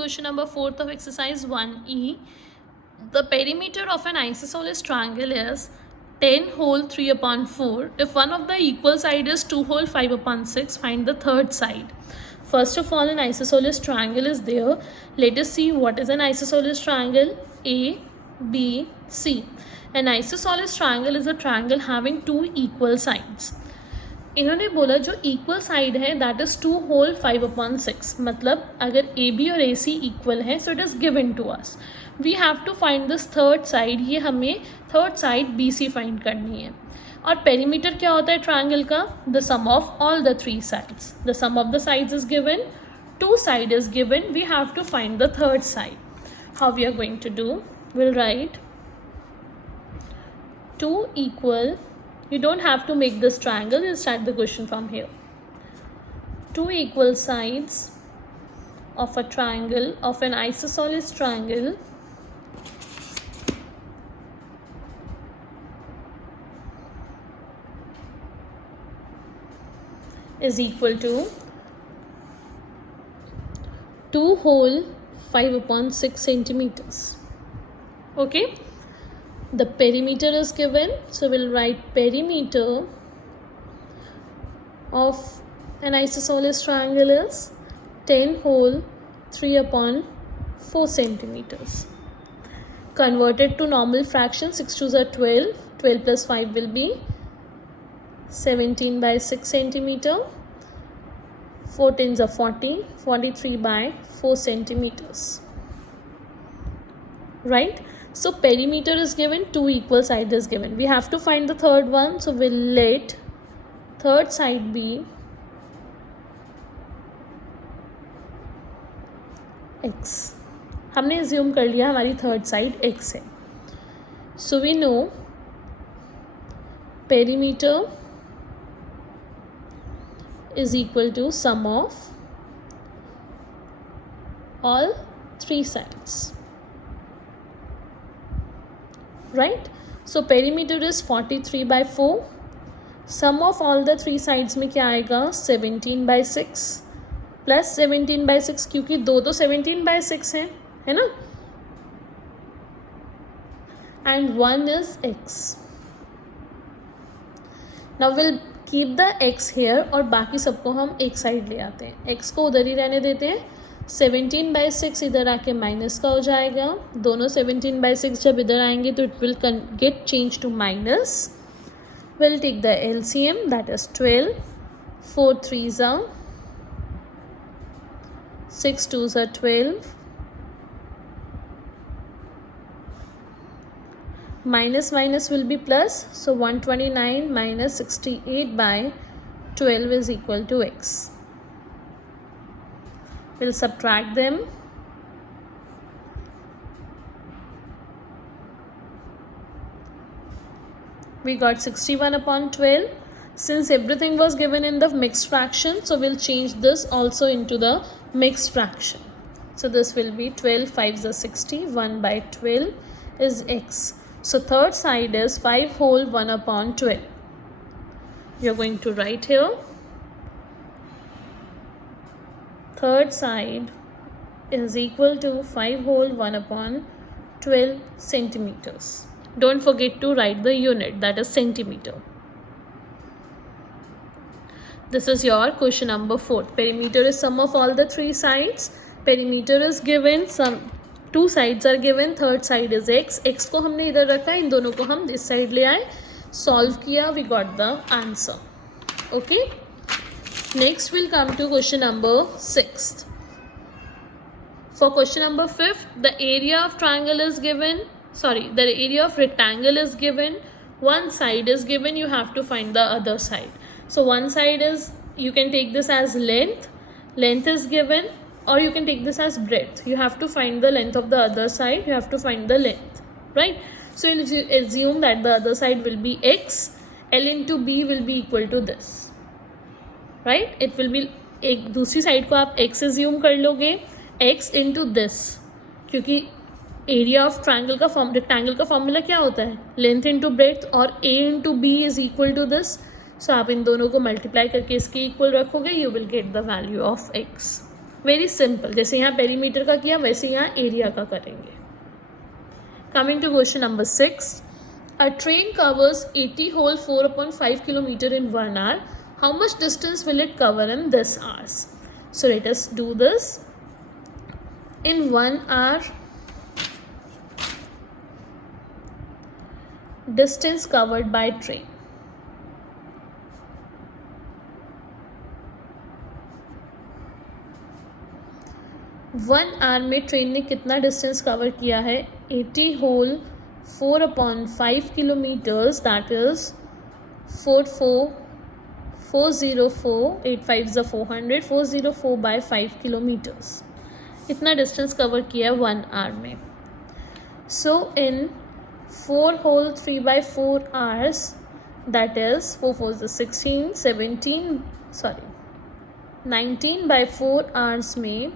question number 4th of exercise 1E. The perimeter of an isosceles triangle is 10 whole 3 upon 4. If one of the equal side is 2 whole 5 upon 6, find the third side. First of all, an isosceles triangle is there. Let us see what is an isosceles triangle. A, B, C. An isosceles triangle is a triangle having two equal sides. इन्होंने बोला जो equal side है that is 2 होल 5 अपॉन 6. मतलब अगर A B और ए C equal है so it is given to us. We have to find this third side. ये हमें third side B C find करनी है. और पेरीमीटर क्या होता है ट्राइंगल का? The sum of all the three sides. The sum of the sides is given, two side is given, we have to find the third side. How we are going to do? Will write two equal. You don't have to make this triangle, you'll start the question from here. Two equal sides of a triangle, of an isosceles triangle, is equal to 2 whole 5 upon 6 centimeters. Okay? The perimeter is given, so we'll write perimeter of an isosceles triangle is 10 whole 3 upon 4 centimeters. Converted to normal fraction, 6 2s are 12, 12 plus 5 will be 17 by 6 centimeter, 4 10s are 40, 43 by 4 centimeters. Right? So perimeter is given, two equal sides is given. We have to find the third one, so we'll let third side be x. हमने assume कर लिया हमारी third side x है. So we know perimeter is equal to sum of all three sides. Right? So perimeter is 43 by 4. Sum of all the three sides में क्या आएगा? 17 by 6 plus 17 by 6, क्योंकि दो तो 17 by 6 है ना? And one is x. Now we'll keep the x here और बाकी सबको हम एक साइड ले आते हैं. x को उधर ही रहने देते हैं. 17 by 6 इधर आके माइनस का हो जाएगा. दोनों 17 by 6 जब इधर आएंगे तो it will get change to minus. Will take the LCM, that is 12. 4 3s are 6 2s are 12. Minus minus will be plus, so 129 minus 68 by 12 is equal to x. We'll subtract them. We got 61 upon 12. Since everything was given in the mixed fraction, so we'll change this also into the mixed fraction. So this will be 12 5s are 60. 1 by 12 is x. So third side is 5 whole 1 upon 12. You're going to write here. Third side is equal to 5 whole 1 upon 12 centimeters. Don't forget to write the unit, that is centimeter. This is your question number 4. Perimeter is sum of all the three sides. Perimeter is given, some two sides are given, third side is x. x को हमने इधर रखा, इन दोनों को हम इस साइड ले आए, solve किया, we got the answer. Okay? Next we'll come to question number 6th. For question number 5th, the area of triangle is given, the area of rectangle is given, one side is given, you have to find the other side. So one side is, you can take this as length is given, or you can take this as breadth. You have to find the length of the other side, you have to find the length, right? So you'll assume that the other side will be x, L into B will be equal to this. Right, it will be, एक दूसरी साइड को आप x assume कर लोगे, x into this, क्योंकि area of triangle का rectangle का formula क्या होता है? लेंथ इंटू ब्रेड्थ, और a into B is equal to this. So आप इन दोनों को मल्टीप्लाई करके इसके इक्वल रखोगे, you will get the value of x. Very simple, जैसे यहाँ पेरीमीटर का किया वैसे यहाँ एरिया का करेंगे. Coming to question number 6. A train covers 80 whole 4.5 kilometer in 1 hour. How much distance will it cover in this hours? So let us do this. In 1 hour, distance covered by train. One hour में train ने कितना distance cover किया है? 80 whole 4/5 kilometres, that is 404 8 5 400 404 by 5 kilometres. इतना distance cover किया है 1 hour में. So in 4 whole 3/4 hours, that is 4 4 16 17 19 by 4 hours में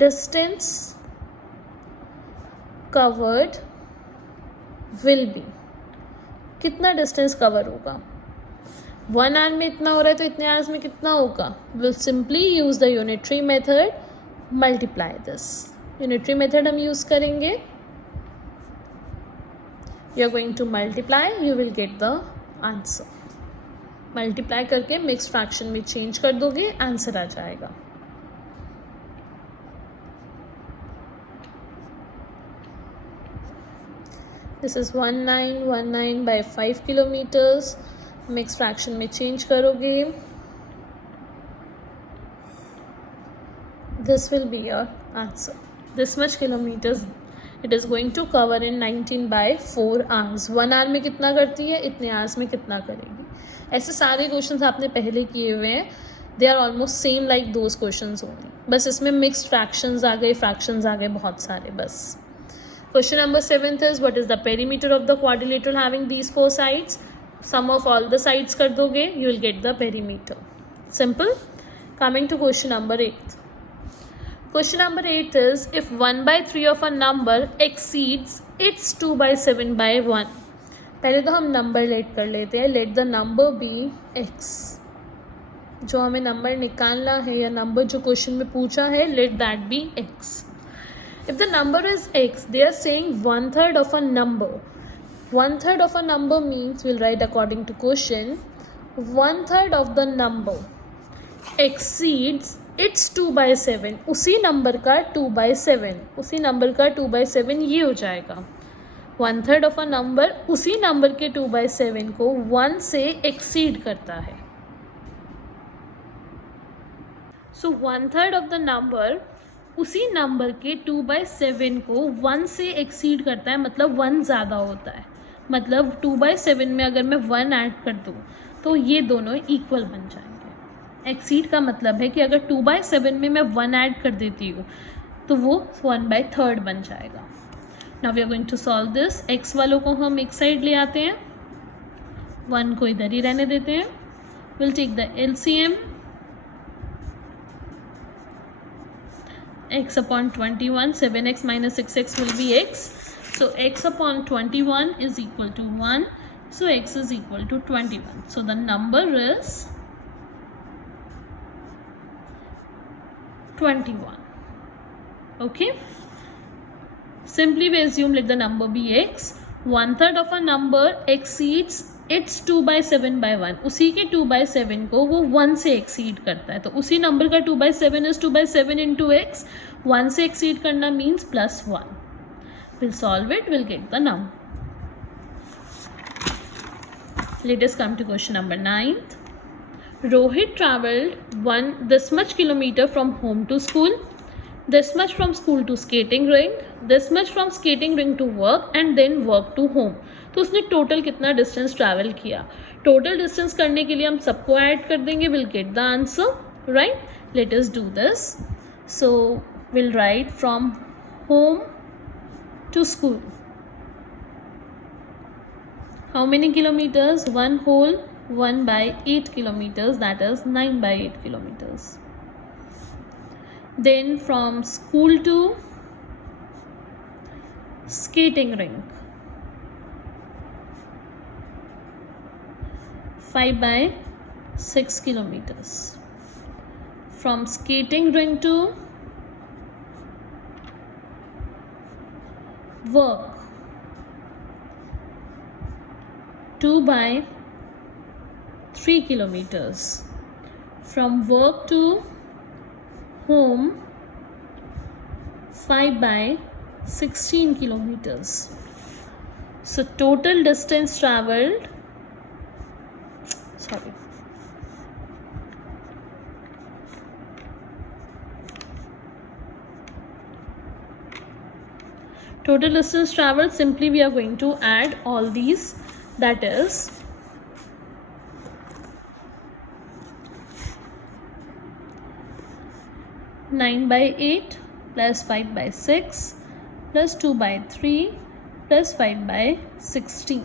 distance covered will be. कितना डिस्टेंस कवर होगा? 1 आवर में इतना हो रहा है तो इतने आवर्स में कितना होगा? Will simply use the unitary method, multiply this. Unitary method हम यूज करेंगे. You are going to multiply, you will get the answer. Multiply करके मिक्स फ्रैक्शन में चेंज कर दोगे, आंसर आ जाएगा. This is 1919 by 5 kilometres. Mix fraction में change करोगे, this will be your answer. This much kilometres it is going to cover in 19 by 4 hours. 1 hour में कितना करती है, इतने आवर्स में कितना करेगी. ऐसे सारे क्वेश्चंस आपने पहले किए हुए हैं. They are almost same like those questions only. बस इसमें मिक्स्ड फ्रैक्शंस आ गए, फ्रैक्शंस आ गए बहुत सारे. बस question number 7 is what is the perimeter of the quadrilateral having these 4 sides? Sum of all the sides कर दोगे, you will get the perimeter. Simple. Coming to question number 8. Question number 8 is if 1/3 of a number exceeds its 2/7 by 1. पहले तो हम number late कर लेते हैं. Let the number be x. जो हमें नंबर निकालना है या नंबर जो क्वेश्चन में पूछा है, let that be x. If the number is x, they are saying 1/3 of a number. 1/3 of a number means, we'll write according to question, 1/3 of the number exceeds its 2/7. उसी नंबर का 2/7, उसी नंबर का 2/7 ये हो जाएगा. 1/3 of a number उसी नंबर के 2/7 को 1 से exceed करता है. So 1/3 of the number उसी नंबर के 2/7 को 1 से एक्सीड करता है, मतलब 1 ज़्यादा होता है. मतलब 2/7 में अगर मैं 1 ऐड कर दूँ तो ये दोनों इक्वल बन जाएंगे. एक्सीड का मतलब है कि अगर 2/7 में मैं 1 ऐड कर देती हूँ तो वो 1/3 बन जाएगा. Now we are going to solve this. X वालों को हम एक साइड ले आते हैं, 1 को इधर ही रहने देते हैं. Will take the LCM. x upon 21, 7x minus 6x will be x. So x upon 21 is equal to 1. So x is equal to 21. So the number is 21. Okay. Simply we assume let the number be x. 1/3 of a number exceeds its 2/7 by 1. उसी के 2/7 को वो 1 से एक्सीड करता है. तो उसी नंबर का 2/7 is 2/7 into x. 1 से एक्सीड करना means +1. We'll solve it, we'll get the number. Let us come to question number 9. Rohit travelled this much kilometer from home to school, this much from school to skating rink, this much from skating rink to work and then work to home. तो उसने total कितना distance travel किया. Total distance करने के लिए हम सबको add कर देंगे, will get the answer. Right, let us do this. So will write from home to school. How many kilometres? 1 whole 1/8 kilometers, that is 9/8 kilometers. Then from school to skating rink, 5/6 kilometers. from skating ring to work, 2 by 3 kilometers. From work to home, 5 by 16 kilometers. So total distance traveled, total distance traveled, simply we are going to add all these, that is 9 by 8 plus 5 by 6 plus 2 by 3 plus 5 by 16.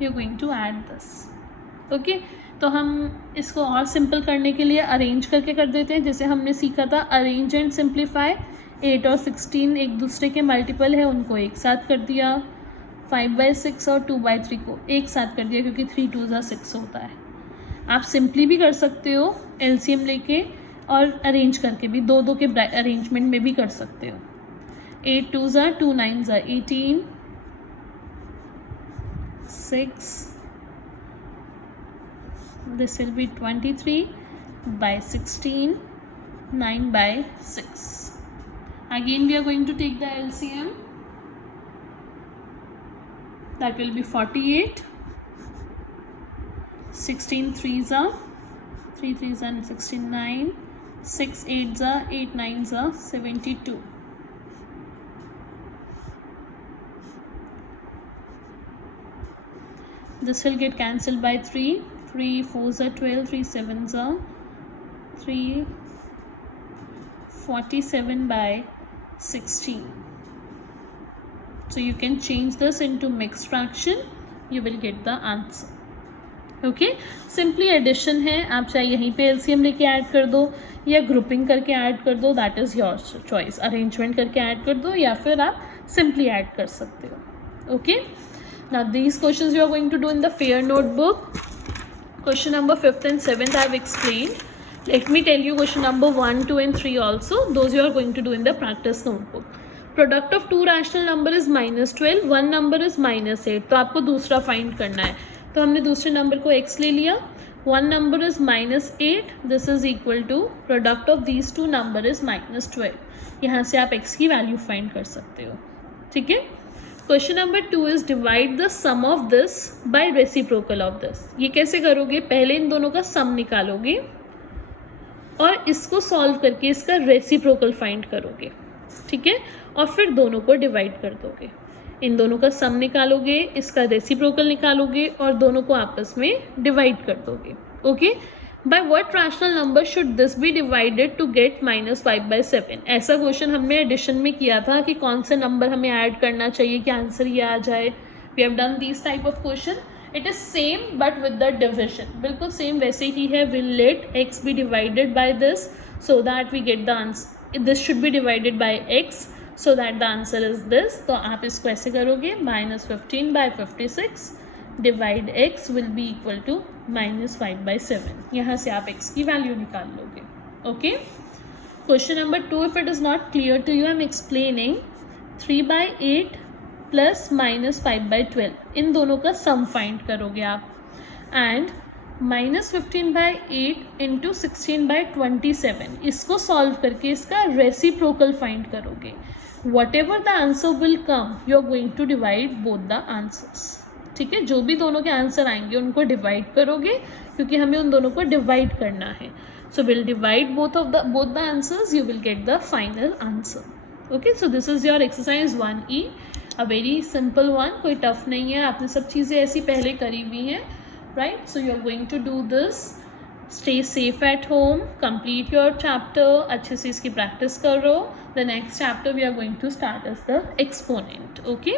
You are going to add this. Okay तो हम इसको और सिंपल करने के लिए अरेंज करके कर देते हैं, जैसे हमने सीखा था अरेंज एंड सिंप्लीफाई. 8 और 16 एक दूसरे के मल्टीपल है, उनको एक साथ कर दिया. 5 by 6 और 2 by 3 को एक साथ कर दिया, क्योंकि 3 2 6 होता है. आप सिंपली भी कर सकते हो एलसीएम लेके, और अरेंज करके भी, दो के अरेंजमेंट में भी कर सकते हो. 8 2 2 9 18, 6, this will be 23 by 16, 9 by 6. Again we are going to take the LCM, that will be 48. 16 3s are 3 3s are 69, 6 8s are 8 9s are 72. This will get cancelled by 3. 3 4s are 12, 3 7s are 3, 47 by 16. So you can change this into mixed fraction, you will get the answer. Okay simply addition है, आप चाहे यहीं पे एलसीएम लेके ऐड कर दो या ग्रुपिंग करके ऐड कर दो, that is your choice. Arrangement करके ऐड कर दो या फिर आप सिंपली ऐड कर सकते हो. Okay now these questions you are going to do in the fair notebook. Question number 5th and 7th I have explained. Let me tell you question number 1, 2 and 3 also. Those you are going to do in the practice notebook. Product of two rational number is -12, one number is -8. तो आपको दूसरा फाइंड करना है. तो हमने दूसरे नंबर को x ले लिया. One number is -8, this is equal to product of these two number is -12. यहाँ से आप x की वैल्यू फाइंड कर सकते हो. ठीक है. Question number 2 is divide the sum of this by reciprocal of this. ये कैसे करोगे? पहले इन दोनों का सम निकालोगे और इसको सॉल्व करके इसका रेसिप्रोकल फाइंड करोगे. ठीक है. और फिर दोनों को डिवाइड कर दोगे. इन दोनों का सम निकालोगे, इसका रेसिप्रोकल निकालोगे और दोनों को आपस में डिवाइड कर दोगे. Okay. By what rational number should this be divided to get -5/7. ऐसा क्वेश्चन हमने एडिशन में किया था कि कौन से नंबर हमें ऐड करना चाहिए कि आंसर ये आ जाए. We have done this type of question. It is same but with the division. बिल्कुल सेम वैसे ही है. Will let x be divided by this so that we get the answer. This should be divided by x so that the answer is this. तो आप इसको ऐसे करोगे -15/56 divide x will be equal to -5/7. यहाँ से आप x की वैल्यू निकाल लोगे. Okay. Question number 2, if it is not clear to you, I am explaining. 3/8 प्लस -5/12 इन दोनों का सम फाइंड करोगे आप. एंड -15/8 इंटू 16/27 इसको सॉल्व करके इसका रेसिप्रोकल फाइंड करोगे. whatever the answer will come, you are going to divide both the answers. ठीक है. जो भी दोनों के आंसर आएंगे उनको डिवाइड करोगे, क्योंकि हमें उन दोनों को डिवाइड करना है. So will divide both the answers, you will get the final answer. Okay. So this is your exercise 1E. A very simple one, कोई टफ नहीं है. आपने सब चीज़ें ऐसी पहले करी हुई हैं. Right. So you are going to do this. Stay safe at home. Complete your chapter. अच्छे से इसकी प्रैक्टिस करो. The next chapter we are going to start as the exponent. Okay.